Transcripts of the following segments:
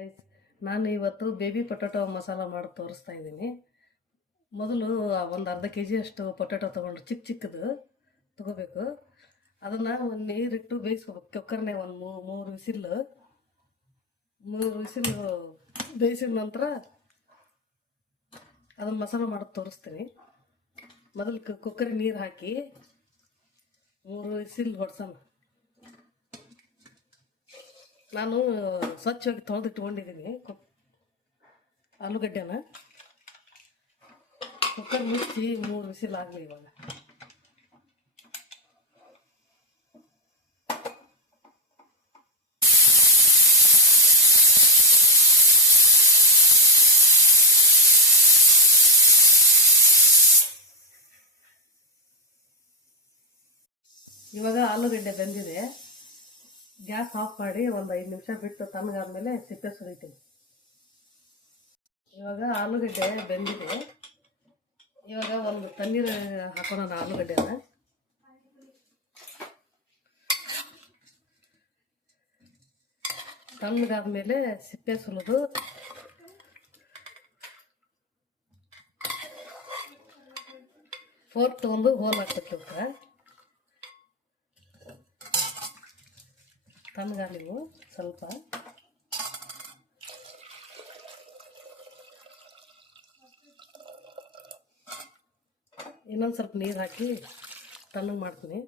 Guys, ನಾನು ಇವತ್ತು baby potato masala ಮಾಡಿ ತೋರಿಸ್ತಾ ಇದ್ದೀನಿ. ಮೊದಲು ಒಂದು ಅರ್ಧ ಕೆ ಜಿ ಅಷ್ಟು ಪೊಟ್ಯಾಟೊ ತೊಗೊಂಡು ಚಿಕ್ಕದು ತೊಗೋಬೇಕು. ಅದನ್ನು ಒಂದು ನೀರಿಟ್ಟು ಬೇಯಿಸ್ಕೋಬೇಕು. ಕುಕ್ಕರ್ನಾಗ ಒಂದು ಮೂರು ವಿಸಿಲ್ ಬೇಯಿಸಿದ ನಂತರ ಅದನ್ನು ಮಸಾಲ ಮಾಡೋದು ತೋರಿಸ್ತೀನಿ. ಮೊದಲು ಕುಕ್ಕರಿಗೆ ನೀರು ಹಾಕಿ 3 ವಿಸಿಲ್ ಹೊಡ್ಸೋಣ. ನಾನು ಸ್ವಚ್ಛವಾಗಿ ತೊಳೆದಿಟ್ಕೊಂಡಿದ್ದೀನಿ ಆಲೂಗಡ್ಡೆನ. ಕುಕ್ಕರ್ ಮುಚ್ಚಿ 3 ವಿಸಿಲ್ ಆಗಲಿ. ಇವಾಗ ಆಲೂಗಡ್ಡೆ ಬೆಂದಿದೆ. ಗ್ಯಾಸ್ ಆಫ್ ಮಾಡಿ ಒಂದು 5 ನಿಮಿಷ ಬಿಟ್ಟು ತಣ್ಣಗಾದ್ಮೇಲೆ ಸಿಪ್ಪೆ ಸುರಿತೀನಿ. ಇವಾಗ ಆಲೂಗಡ್ಡೆ ಬೆಂದಿದೆ. ಇವಾಗ ಒಂದು ತಣ್ಣೀರು ಹಾಕೋಣ ಆಲೂಗಡ್ಡೆನ. ತಣ್ಣಗಾದ್ಮೇಲೆ ಸಿಪ್ಪೆ ಸುಲಿದು ಫೋರ್ಕ್ ತಗೊಂಡು ಹೋಲ್ ಹಾಕ್ಬೇಕು. ಇವಕ್ಕೆ ತಣ್ಣಗಾಲಿವು ಸ್ವಲ್ಪ ಇನ್ನೊಂದು ಸ್ವಲ್ಪ ನೀರು ಹಾಕಿ ತಣ್ಣಗೆ ಮಾಡ್ತೀನಿ.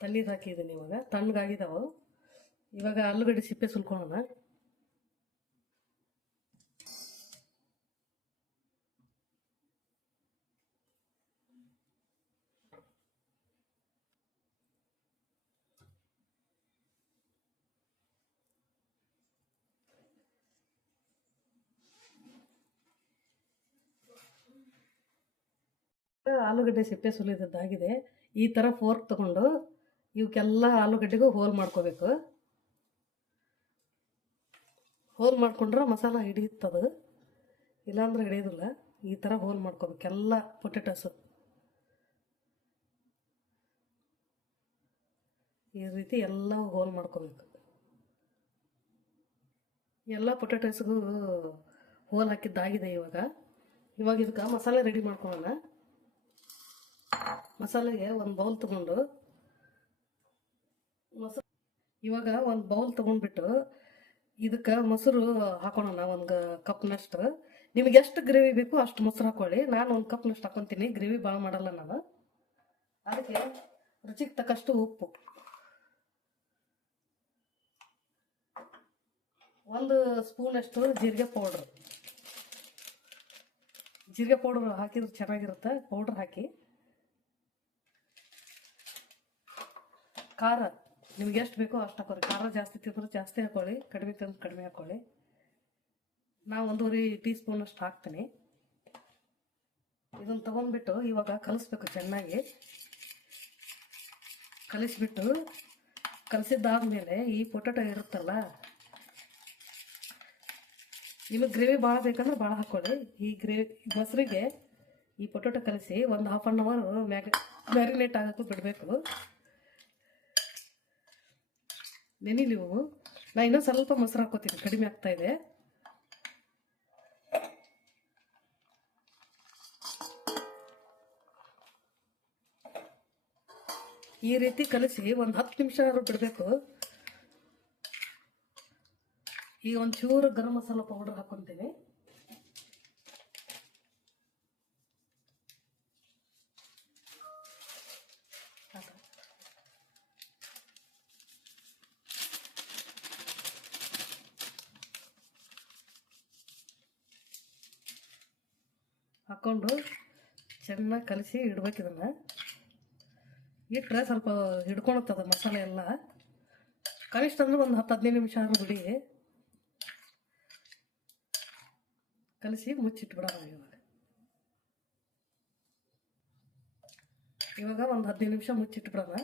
ತಣ್ಣೀರು ಹಾಕಿದ್ದೀನಿ. ಇವಾಗ ತಣ್ಣಗಾಗಿದ್ದಾವೆ. ಇವಾಗ ಆಲೂಗಡ್ಡೆ ಸಿಪ್ಪೆ ಸುಲ್ಕೊಳ್ಳೋಣ. ಆಲೂಗಡ್ಡೆ ಸಿಪ್ಪೆ ಸುಲಿದದ್ದಾಗಿದೆ. ಈ ಥರ ಫೋರ್ಕ್ ತಗೊಂಡು ಇವಕ್ಕೆಲ್ಲ ಆಲೂಗಡ್ಡೆಗೂ ಹೋಲ್ ಮಾಡ್ಕೋಬೇಕು. ಹೋಲ್ ಮಾಡ್ಕೊಂಡ್ರೆ ಮಸಾಲ ಹಿಡಿಯುತ್ತದು, ಇಲ್ಲಾಂದ್ರೆ ಹಿಡಿಯೋದಿಲ್ಲ. ಈ ಥರ ಹೋಲ್ ಮಾಡ್ಕೋಬೇಕು ಎಲ್ಲ ಪೊಟ್ಯಾಟೋಸು. ಈ ರೀತಿ ಎಲ್ಲ ಹೋಲ್ ಮಾಡ್ಕೋಬೇಕು. ಎಲ್ಲ ಪೊಟ್ಯಾಟೋಸ್ಗೂ ಹೋಲ್ ಹಾಕಿದ್ದಾಗಿದೆ. ಇವಾಗ ಇದಕ್ಕೆ ಮಸಾಲೆ ರೆಡಿ ಮಾಡ್ಕೊಳ್ಳೋಣ. ಮಸಾಲೆಗೆ ಒಂದು ಬೌಲ್ ತಗೊಂಡು ಇವಾಗ ಒಂದು ಬೌಲ್ ತೊಗೊಂಡ್ಬಿಟ್ಟು ಇದಕ್ಕೆ ಮೊಸರು ಹಾಕೋಣ. ಒಂದು ಕಪ್ನಷ್ಟು. ನಿಮಗೆ ಎಷ್ಟು ಗ್ರೇವಿ ಬೇಕು ಅಷ್ಟು ಮೊಸರು ಹಾಕೊಳ್ಳಿ. ನಾನು ಒಂದು ಕಪ್ನಷ್ಟು ಹಾಕೊತೀನಿ. ಗ್ರೇವಿ ಭಾಳ ಮಾಡಲ್ಲ ನಾನು. ಅದಕ್ಕೆ ರುಚಿಗೆ ತಕ್ಕಷ್ಟು ಉಪ್ಪು, 1 ಸ್ಪೂನಷ್ಟು ಜೀರಿಗೆ ಪೌಡ್ರ್ ಹಾಕಿದ್ರೆ ಚೆನ್ನಾಗಿರುತ್ತೆ. ಪೌಡ್ರ್ ಹಾಕಿ ಖಾರ ನಿಮ್ಗೆ ಎಷ್ಟು ಬೇಕೋ ಅಷ್ಟು ಹಾಕೊಳ್ಳಿ. ಖಾರ ಜಾಸ್ತಿ ತಿಂದ್ರೆ ಜಾಸ್ತಿ ಹಾಕೊಳ್ಳಿ, ಕಡಿಮೆ ತಿಂದ್ರೆ ಕಡಿಮೆ ಹಾಕೊಳ್ಳಿ. ನಾನು 1.5 ಟೀ ಸ್ಪೂನ್ ಅಷ್ಟು ಹಾಕ್ತೀನಿ. ಇದನ್ನು ತೊಗೊಂಡ್ಬಿಟ್ಟು ಇವಾಗ ಕಲಿಸ್ಬೇಕು. ಚೆನ್ನಾಗಿ ಕಲಿಸಿದ್ದಾದ್ಮೇಲೆ ಈ ಪೊಟ್ಯಾಟೊ ಇರುತ್ತಲ್ಲ, ನಿಮಗೆ ಗ್ರೇವಿ ಭಾಳ ಬೇಕಂದ್ರೆ ಭಾಳ ಹಾಕ್ಕೊಳ್ಳಿ. ಈ ಮೊಸರಿಗೆ ಈ ಪೊಟ್ಯಾಟೊ ಕಲಿಸಿ ಒಂದು ½ ಅನ್ ಅವರ್ ಮ್ಯಾರಿನೇಟ್ ಆಗೋಕ್ಕೂ ಬಿಡಬೇಕು. ನೆನಿಲಿವು. ನಾ ಇನ್ನೊಂದು ಸ್ವಲ್ಪ ಮೊಸರು ಹಾಕೋತೀನಿ, ಕಡಿಮೆ ಆಗ್ತಾ ಇದೆ. ಈ ರೀತಿ ಕಲಿಸಿ ಒಂದು 10 ನಿಮಿಷ ಬಿಡಬೇಕು. ಈಗ ಒಂಚೂರು ಗರಂ ಮಸಾಲ ಪೌಡರ್ ಹಾಕೊತೀನಿ. ಹಾಕ್ಕೊಂಡು ಚೆನ್ನಾಗಿ ಕಲಿಸಿ ಇಡ್ಬೇಕು. ಇದನ್ನು ಇಟ್ಟರೆ ಸ್ವಲ್ಪ ಹಿಡ್ಕೊಳತ್ತದ ಮಸಾಲೆ ಎಲ್ಲ. ಕನಿಷ್ಠ ಅಂದ್ರೆ ಒಂದು 10-15 ನಿಮಿಷ ಬಿಡಿ. ಕಲಿಸಿ ಮುಚ್ಚಿಟ್ಬಿಡೋಣ. ಇವಾಗ ಒಂದು 15 ನಿಮಿಷ ಮುಚ್ಚಿಟ್ಬಿಡೋಣ.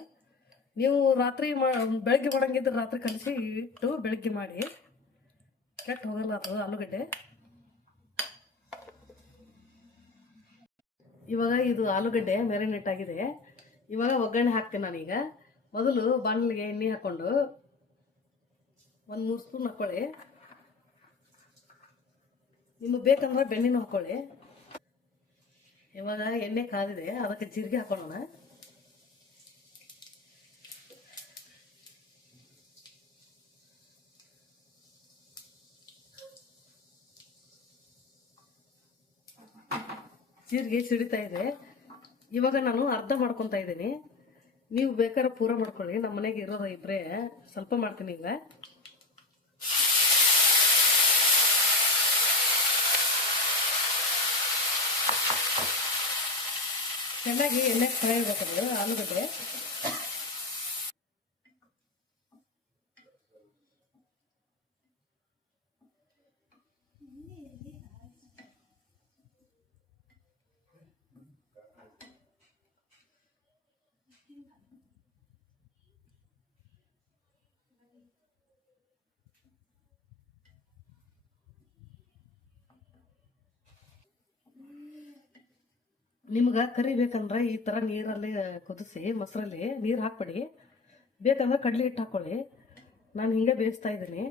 ನೀವು ರಾತ್ರಿ ಬೆಳಗ್ಗೆ ಮಾಡಂಗಿದ್ರೆ ರಾತ್ರಿ ಕಲಿಸಿ ಇಟ್ಟು ಬೆಳಗ್ಗೆ ಮಾಡಿ, ಕೆಟ್ಟು ಹೋಗಲ್ಲ ಅದು ಆಲೂಗಡ್ಡೆ. ಇವಾಗ ಇದು ಆಲೂಗಡ್ಡೆ ಮ್ಯಾರಿನೇಟ್ ಆಗಿದೆ. ಇವಾಗ ಒಗ್ಗರಣೆ ಹಾಕ್ತೀನಿ ನಾನೀಗ. ಮೊದಲು ಬಾಣಲಿಗೆ ಎಣ್ಣೆ ಹಾಕೊಂಡು ಒಂದು 3 ಸ್ಪೂನ್ ಹಾಕೊಳ್ಳಿ. ನಿಮಗೆ ಬೇಕಂದ್ರೆ ಬೆಣ್ಣೆನೂ ಹಾಕೊಳ್ಳಿ. ಇವಾಗ ಎಣ್ಣೆ ಕಾದಿದೆ, ಅದಕ್ಕೆ ಜೀರಿಗೆ ಹಾಕೊಳ್ಳೋಣ. ಜೀರಿಗೆ ಸಿಡಿತಾ ಇದೆ. ಇವಾಗ ನಾನು ಅರ್ಧ ಮಾಡ್ಕೊತಾ ಇದ್ದೀನಿ. ನೀವು ಬೇಕಾದ್ರೆ ಪೂರ ಮಾಡ್ಕೊಳ್ಳಿ. ನಮ್ಮ ಮನೆಗೆ ಇರೋದು ಇಬ್ಬರೇ, ಸ್ವಲ್ಪ ಮಾಡ್ತೀನಿ ಈಗ. ಚೆನ್ನಾಗಿ ಎಣ್ಣೆ ಫ್ರೈ ಆಗಬೇಕದು ಆಲೂಗಡ್ಡೆ. ನಿಮ್ಗೆ ಕರಿ ಬೇಕಂದ್ರೆ ಈ ಥರ ನೀರಲ್ಲಿ ಕುದಿಸಿ ಮೊಸರಲ್ಲಿ ನೀರು ಹಾಕ್ಬಿಡಿ. ಬೇಕಂದ್ರೆ ಕಡಲೆ ಹಿಟ್ಟು ಹಾಕ್ಕೊಳ್ಳಿ. ನಾನು ಹಿಂಗೆ ಬೇಯಿಸ್ತಾ ಇದ್ದೀನಿ.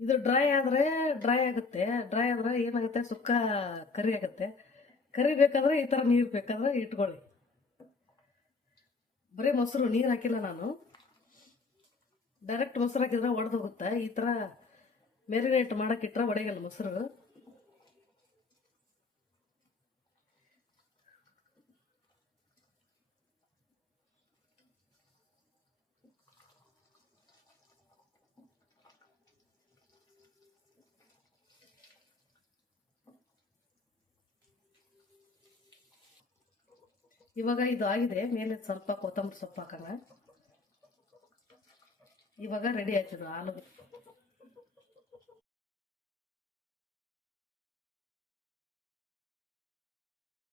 ಇದು ಡ್ರೈ ಆದರೆ ಡ್ರೈ ಆಗುತ್ತೆ. ಡ್ರೈ ಆದರೆ ಏನಾಗುತ್ತೆ, ಸುಕ್ಕ ಕರಿ ಆಗುತ್ತೆ. ಕರಿ ಬೇಕಾದ್ರೆ ಈ ಥರ ನೀರು ಬೇಕಾದ್ರೆ ಇಟ್ಕೊಳ್ಳಿ. ಬರೀ ಮೊಸರು, ನೀರು ಹಾಕಿಲ್ಲ ನಾನು. ಡೈರೆಕ್ಟ್ ಮೊಸರು ಹಾಕಿದ್ರೆ ಒಡೆದೋಗುತ್ತೆ. ಈ ಥರ ಮ್ಯಾರಿನೇಟ್ ಮಾಡೋಕ್ಕಿಟ್ರೆ ಒಡೆಯಲ್ಲ ಮೊಸರು. ಇವಾಗ ಇದು ಆಗಿದೆ. ಮೇಲೆ ಸ್ವಲ್ಪ ಕೊತ್ತಂಬರಿ ಸೊಪ್ಪು ಹಾಕೋಣ. ಇವಾಗ ರೆಡಿ ಆಯ್ತದ ಆಲೂಗಡ್ಡೆ.